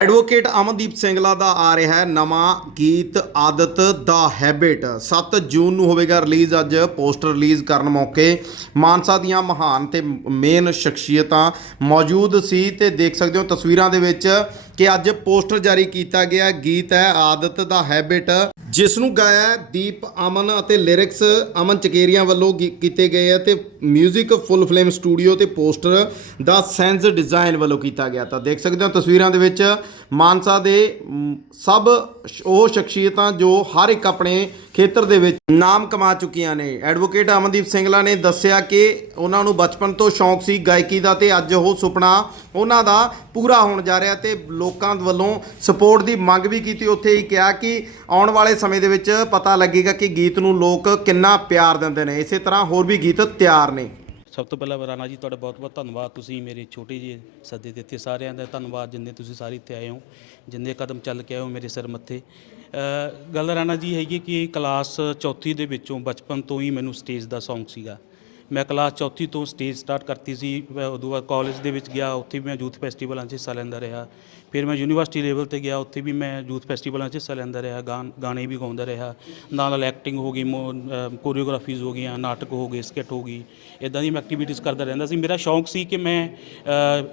Advocate Amandeep Singla ਦਾ ਆ ਰਿਹਾ ਹੈ ਨਵਾਂ ਗੀਤ ਆਦਤ ਦਾ ਹੈਬਿਟ 7 ਜੂਨ ਨੂੰ ਹੋਵੇਗਾ ਰਿਲੀਜ਼, ਅੱਜ ਪੋਸਟਰ ਰਿਲੀਜ਼ ਕਰਨ ਮੌਕੇ ਮਾਨਸਾ ਦੀਆਂ ਮਹਾਨ ਤੇ ਮੇਨ ਸ਼ਖਸੀਅਤਾਂ ਮੌਜੂਦ ਸੀ ਤੇ ਦੇਖ ਸਕਦੇ ਹੋ ਤਸਵੀਰਾਂ ਦੇ ਵਿੱਚ ਕਿ ਅੱਜ ਪੋਸਟਰ ਜਾਰੀ ਕੀਤਾ ਗਿਆ। ਗੀਤ ਹੈ ਆਦਤ ਦਾ ਹੈਬਿਟ ਜਿਸ ਨੂੰ ਗਾਇਆ ਦੀਪ, ਅਮਨ ਅਤੇ ਲਿਰਿਕਸ ਅਮਨ ਚਕੇਰੀਆਂ ਵੱਲੋਂ ਗੀ- ਕੀਤੇ ਗਏ ਹੈ ਤੇ 뮤직 ਫੁੱਲ ਫਲੇਮ ਸਟੂਡੀਓ ਤੇ ਪੋਸਟਰ ਦਾ ਸੈਂਸ ਡਿਜ਼ਾਈਨ ਵੱਲੋਂ ਕੀਤਾ ਗਿਆ। ਤਾਂ ਦੇਖ ਸਕਦੇ ਹੋ ਤਸਵੀਰਾਂ ਦੇ ਵਿੱਚ ਮਾਨਸਾ ਦੇ ਸਭ ਉਹ ਸ਼ਖਸੀਅਤਾਂ ਜੋ ਹਰ ਇੱਕ ਆਪਣੇ ਖੇਤਰ ਦੇ ਵਿੱਚ ਨਾਮ ਕਮਾ ਚੁੱਕੀਆਂ ਨੇ। ਐਡਵੋਕੇਟ ਅਮਨਦੀਪ ਸਿੰਗਲਾ ਨੇ ਦੱਸਿਆ ਕਿ ਉਹਨਾਂ ਨੂੰ ਬਚਪਨ ਤੋਂ ਸ਼ੌਂਕ ਸੀ ਗਾਇਕੀ ਦਾ ਤੇ ਅੱਜ ਉਹ ਸੁਪਨਾ ਉਹਨਾਂ ਦਾ ਪੂਰਾ ਹੋਣ ਜਾ ਰਿਹਾ ਤੇ ਲੋਕਾਂ ਵੱਲੋਂ ਸਪੋਰਟ ਦੀ ਮੰਗ ਵੀ ਕੀਤੀ। ਉੱਥੇ ਹੀ ਕਿਹਾ ਕਿ ਆਉਣ ਵਾਲੇ ਸਮੇਂ ਦੇ ਵਿੱਚ ਪਤਾ ਲੱਗੇਗਾ ਕਿ ਗੀਤ ਨੂੰ ਲੋਕ ਕਿੰਨਾ ਪਿਆਰ ਦਿੰਦੇ ਨੇ। ਇਸੇ ਤਰ੍ਹਾਂ ਹੋਰ ਵੀ ਗੀਤ ਤਿਆਰ ਨੇ। ਸਭ ਤੋਂ ਪਹਿਲਾਂ ਰਾਣਾ ਜੀ, ਤੁਹਾਡਾ ਬਹੁਤ-ਬਹੁਤ ਧੰਨਵਾਦ। ਤੁਸੀਂ ਮੇਰੇ ਛੋਟੇ ਜਿਹੇ ਸੱਦੇ ਦੇ ਇੱਥੇ ਸਾਰਿਆਂ ਦਾ ਧੰਨਵਾਦ, ਜਿੰਨੇ ਤੁਸੀਂ ਸਾਰੇ ਇੱਥੇ ਆਏ ਹੋ, ਜਿੰਨੇ ਕਦਮ ਚੱਲ ਕੇ ਆਏ ਹੋ ਮੇਰੇ ਸਿਰ ਮੱਥੇ। ਗੱਲ ਰਾਣਾ ਜੀ ਹੈਗੀ ਕਿ ਕਲਾਸ ਚੌਥੀ ਦੇ ਵਿੱਚੋਂ ਬਚਪਨ ਤੋਂ ਹੀ ਮੈਨੂੰ ਸਟੇਜ ਦਾ ਸ਼ੌਂਕ ਸੀਗਾ। ਮੈਂ ਕਲਾਸ ਚੌਥੀ ਤੋਂ ਸਟੇਜ ਸਟਾਰਟ ਕਰਤੀ ਸੀ। ਮੈਂ ਉਦੋਂ ਬਾਅਦ ਕਾਲਜ ਦੇ ਵਿੱਚ ਗਿਆ, ਉੱਥੇ ਵੀ ਮੈਂ ਯੂਥ ਫੈਸਟੀਵਲਾਂ 'ਚ ਹਿੱਸਾ ਲੈਂਦਾ ਰਿਹਾ। ਫਿਰ ਮੈਂ ਯੂਨੀਵਰਸਿਟੀ ਲੈਵਲ ਤੇ ਗਿਆ, ਉੱਥੇ ਵੀ ਮੈਂ ਯੂਥ ਫੈਸਟੀਵਲਾਂ 'ਚ ਹਿੱਸਾ ਲੈਂਦਾ ਰਿਹਾ ਗਾਣ ਗਾਣੇ ਵੀ ਗਾਉਂਦਾ ਰਿਹਾ। ਨਾਲ ਨਾਲ ਐਕਟਿੰਗ ਹੋ ਗਈ ਕੋਰੀਓਗ੍ਰਾਫੀਜ਼ ਹੋ ਗਈਆਂ, ਨਾਟਕ ਹੋ ਗਏ ਸਕਿੱਟ ਹੋ ਗਈ ਇਦਾਂ ਦੀ ਮੈਂ ਐਕਟੀਵਿਟੀਜ਼ ਕਰਦਾ ਰਹਿੰਦਾ ਸੀ। ਮੇਰਾ ਸ਼ੌਂਕ ਸੀ ਕਿ ਮੈਂ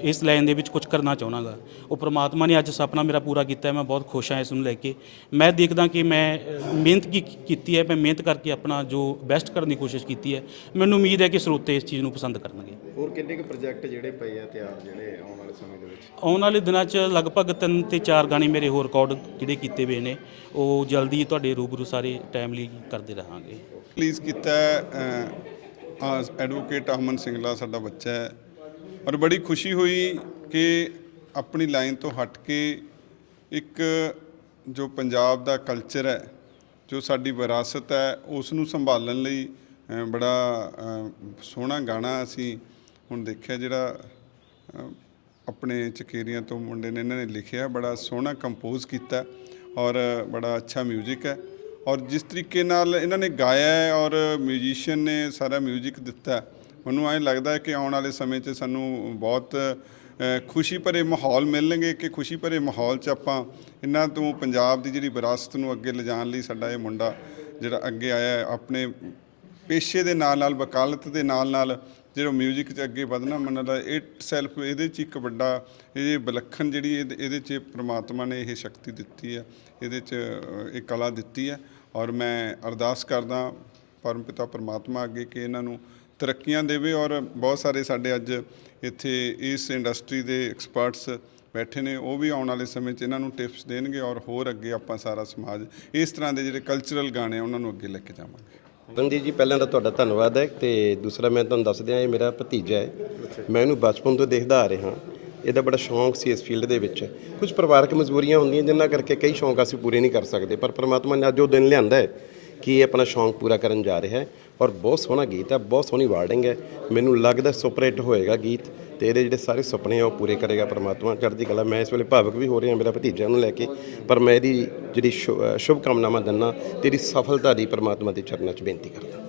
ਇਸ ਲਾਈਨ ਦੇ ਵਿੱਚ ਕੁਝ ਕਰਨਾ ਚਾਹਣਾਗਾ ਉਹ ਪ੍ਰਮਾਤਮਾ ਨੇ ਅੱਜ ਸੁਪਨਾ ਮੇਰਾ ਪੂਰਾ ਕੀਤਾ, ਮੈਂ ਬਹੁਤ ਖੁਸ਼ ਹਾਂ ਇਸ ਨੂੰ ਲੈ ਕੇ। ਮੈਂ ਦੇਖਦਾ ਕਿ ਮੈਂ ਮਿਹਨਤ ਕੀ ਕੀਤੀ ਹੈ, ਮੈਂ ਮਿਹਨਤ ਕਰਕੇ ਆਪਣਾ ਜੋ ਬੈਸਟ ਕਰਨ ਦੀ ਕੋਸ਼ਿਸ਼ ਕੀਤੀ ਹੈ, ਮੈਨੂੰ ਉਮੀਦ ਹੈ ਕਿ ਸਰੋਤੇ ਇਸ ਚੀਜ਼ ਨੂੰ ਪਸੰਦ ਕਰਨਗੇ। ਹੋਰ ਕਿੰਨੇ ਕੁ ਪ੍ਰੋਜੈਕਟ ਜਿਹੜੇ ਪਏ ਆ ਤਿਆਰ ਜਿਹੜੇ ਆਉਣ ਵਾਲੇ ਸਮੇਂ ਦੇ ਵਿੱਚ? ਆਉਣ ਵਾਲੇ ਦਿਨਾਂ 'ਚ ਲਗਭਗ ਤਿੰਨ ਤੇ ਚਾਰ ਗਾਣੇ ਮੇਰੇ ਹੋਰ ਰਿਕਾਰਡ ਜਿਹੜੇ ਕੀਤੇ ਹੋਏ ਨੇ ਉਹ ਜਲਦੀ ਤੁਹਾਡੇ ਰੂਬਰੂ ਸਾਰੇ ਟਾਈਮਲੀ ਕਰਦੇ ਰਹਾਂਗੇ। ਰਿਲੀਜ਼ ਕੀਤਾ ਐਡਵੋਕੇਟ ਅਮਨ ਸਿੰਗਲਾ ਸਾਡਾ ਬੱਚਾ ਹੈ। ਔਰ ਬੜੀ ਖੁਸ਼ੀ ਹੋਈ ਕਿ ਆਪਣੀ ਲਾਈਨ ਤੋਂ ਹਟ ਕੇ ਇੱਕ ਜੋ ਪੰਜਾਬ ਦਾ ਕਲਚਰ ਹੈ ਜੋ ਸਾਡੀ ਵਿਰਾਸਤ ਹੈ ਉਸ ਨੂੰ ਸੰਭਾਲਣ ਲਈ ਬੜਾ ਸੋਹਣਾ ਗਾਣਾ ਅਸੀਂ ਹੁਣ ਦੇਖਿਆ ਜਿਹੜਾ ਅ, ਆਪਣੇ ਚਕੇਰੀਆਂ ਤੋਂ ਮੁੰਡੇ ਨੇ ਇਹਨਾਂ ਨੇ ਲਿਖਿਆ ਬੜਾ ਸੋਹਣਾ ਕੰਪੋਜ਼ ਕੀਤਾ ਔਰ ਬੜਾ ਅੱਛਾ 뮤직 ਹੈ ਔਰ ਜਿਸ ਤਰੀਕੇ ਨਾਲ ਇਹਨਾਂ ਨੇ ਗਾਇਆ ਹੈ ਔਰ ਮਿਊਜ਼ੀਸ਼ੀਅਨ ਨੇ ਸਾਰਾ 뮤직 ਦਿੱਤਾ ਹੈ, ਮੈਨੂੰ ਐਂ ਲੱਗਦਾ ਹੈ ਕਿ ਆਉਣ ਵਾਲੇ ਸਮੇਂ 'ਚ ਸਾਨੂੰ ਬਹੁਤ ਅ, ਖੁਸ਼ੀ ਭਰੇ ਮਾਹੌਲ ਮਿਲਣਗੇ ਕਿ ਖੁਸ਼ੀ ਭਰੇ ਮਾਹੌਲ 'ਚ ਆਪਾਂ ਇਹਨਾਂ ਤੋਂ ਪੰਜਾਬ ਦੀ ਜਿਹੜੀ ਵਿਰਾਸਤ ਨੂੰ ਅੱਗੇ ਲਿਜਾਣ ਲਈ ਸਾਡਾ ਇਹ ਮੁੰਡਾ ਜਿਹੜਾ ਅੱਗੇ ਆਇਆ ਹੈ ਆਪਣੇ ਪੇਸ਼ੇ ਦੇ ਨਾਲ ਨਾਲ ਵਕਾਲਤ ਦੇ ਨਾਲ ਨਾਲ ਜਿਹੜਾ 뮤직 'ਚ ਅੱਗੇ ਵਧਣਾ ਮੰਨਦਾ ਇਹ ਸੈਲਫ ਇਹਦੇ 'ਚ ਇੱਕ ਵੱਡਾ ਇਹ ਵਿਲੱਖਣ ਜਿਹੜੀ ਇਹਦੇ ਇਹਦੇ 'ਚ ਪ੍ਰਮਾਤਮਾ ਨੇ ਇਹ ਸ਼ਕਤੀ ਦਿੱਤੀ ਹੈ ਇਹਦੇ 'ਚ, ਇਹ ਕਲਾ ਦਿੱਤੀ ਹੈ ਔਰ ਮੈਂ ਅਰਦਾਸ ਕਰਦਾ ਪਰਮ ਪਿਤਾ ਪਰਮਾਤਮਾ ਅੱਗੇ ਕਿ ਇਹਨਾਂ ਨੂੰ ਤਰੱਕੀਆਂ ਦੇਵੇ ਔਰ ਬਹੁਤ ਸਾਰੇ ਸਾਡੇ ਅੱਜ ਇੱਥੇ ਇਸ ਇੰਡਸਟਰੀ ਦੇ ਐਕਸਪਰਟਸ ਬੈਠੇ ਨੇ, ਉਹ ਵੀ ਆਉਣ ਵਾਲੇ ਸਮੇਂ 'ਚ ਇਹਨਾਂ ਨੂੰ ਟਿਪਸ ਦੇਣਗੇ ਔਰ ਹੋਰ ਅੱਗੇ ਆਪਾਂ ਸਾਰਾ ਸਮਾਜ ਇਸ ਤਰ੍ਹਾਂ ਦੇ ਜਿਹੜੇ ਕਲਚਰਲ ਗਾਣੇ ਆ, ਉਹਨਾਂ ਨੂੰ ਅੱਗੇ ਲੈ ਕੇ ਜਾਵਾਂਗੇ। ਰਣਜੀਤ ਜੀ, ਪਹਿਲਾਂ ਤਾਂ ਤੁਹਾਡਾ ਧੰਨਵਾਦ ਹੈ ਤੇ ਦੂਸਰਾ ਮੈਂ ਤੁਹਾਨੂੰ ਦੱਸ ਦਿਆਂ, ਇਹ ਮੇਰਾ ਭਤੀਜਾ ਹੈ। ਮੈਂ ਇਹਨੂੰ ਬਚਪਨ ਤੋਂ ਦੇਖਦਾ ਆ ਰਿਹਾ। ਇਹਦਾ ਬੜਾ ਸ਼ੌਂਕ ਸੀ ਇਸ ਫੀਲਡ ਦੇ ਵਿੱਚ। ਕੁਝ ਪਰਿਵਾਰਕ ਮਜਬੂਰੀਆਂ ਹੁੰਦੀਆਂ ਜਿਨ੍ਹਾਂ ਕਰਕੇ ਕਈ ਸ਼ੌਂਕ ਅਸੀਂ ਪੂਰੇ ਨਹੀਂ ਕਰ ਸਕਦੇ, ਪਰ ਪ੍ਰਮਾਤਮਾ ਨੇ ਅੱਜ ਉਹ ਦਿਨ ਲਿਆਂਦਾ ਹੈ ਕਿ ਇਹ ਆਪਣਾ ਸ਼ੌਂਕ ਪੂਰਾ ਕਰਨ ਜਾ ਰਿਹਾ ਹੈ। ਔਰ ਬਹੁਤ ਸੋਹਣਾ ਗੀਤ ਹੈ ਬਹੁਤ ਸੋਹਣੀ ਵਾਰਡਿੰਗ ਹੈ। ਮੈਨੂੰ ਲੱਗਦਾ ਸੁਪਰ ਹਿੱਟ ਹੋਏਗਾ ਗੀਤ। ਤੇ ਇਹਦੇ ਜਿਹੜੇ ਸਾਰੇ ਸੁਪਨੇ ਆ ਉਹ ਪੂਰੇ ਕਰੇਗਾ ਪਰਮਾਤਮਾ। ਚੜ੍ਹਦੀ ਕਲਾ ਮੈਂ ਇਸ ਵੇਲੇ ਭਾਵਕ ਵੀ ਹੋ ਰਿਹਾ ਮੇਰਾ ਭਤੀਜਾ ਨੂੰ ਲੈ ਕੇ। ਪਰ ਮੈਂ ਇਹਦੀ ਜਿਹੜੀ ਸ਼ੁ- ਅ, ਸ਼ੁਭ ਕਾਮਨਾਵਾਂ ਦਿੰਦਾ ਤੇਰੀ ਸਫਲਤਾ ਦੀ ਪਰਮਾਤਮਾ ਦੇ ਚਰਨਾਂ 'ਚ ਬੇਨਤੀ ਕਰਦਾ।